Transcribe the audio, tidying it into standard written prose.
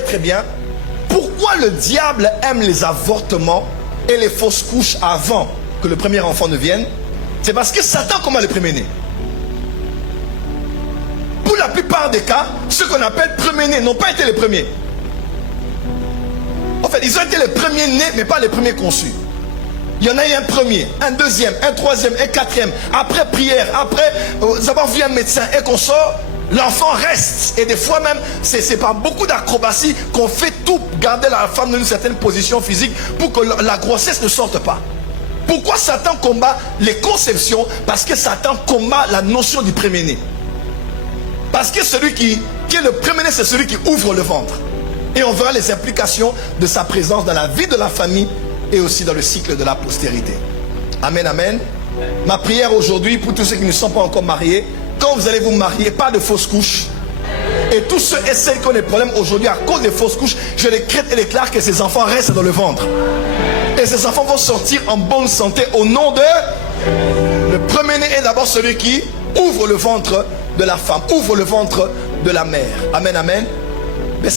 très très bien pourquoi le diable aime les avortements et les fausses couches avant que le premier enfant ne vienne. C'est parce que Satan combat le premier-né. Pour la plupart des cas, ceux qu'on appelle premiers-nés n'ont pas été les premiers. En fait, ils ont été les premiers nés, mais pas les premiers conçus. Il y en a eu un premier, un deuxième, un troisième, un quatrième. Après prière, après avoir vu un médecin et qu'on sort, l'enfant reste. Et des fois même, c'est par beaucoup d'acrobatie qu'on fait tout garder la femme dans une certaine position physique pour que la grossesse ne sorte pas. Pourquoi Satan combat les conceptions? Parce que Satan combat la notion du premier-né. Parce que celui qui est le premier-né, c'est celui qui ouvre le ventre. Et on verra les implications de sa présence dans la vie de la famille et aussi dans le cycle de la postérité. Amen, amen. Ma prière aujourd'hui pour tous ceux qui ne sont pas encore mariés, quand vous allez vous marier, pas de fausses couches. Et tous ceux et celles qui ont des problèmes aujourd'hui à cause des fausses couches, je décrète et déclare que ces enfants restent dans le ventre. Et ces enfants vont sortir en bonne santé au nom de... Le premier-né est d'abord celui qui ouvre le ventre de la femme, ouvre le ventre de la mère. Amen, amen.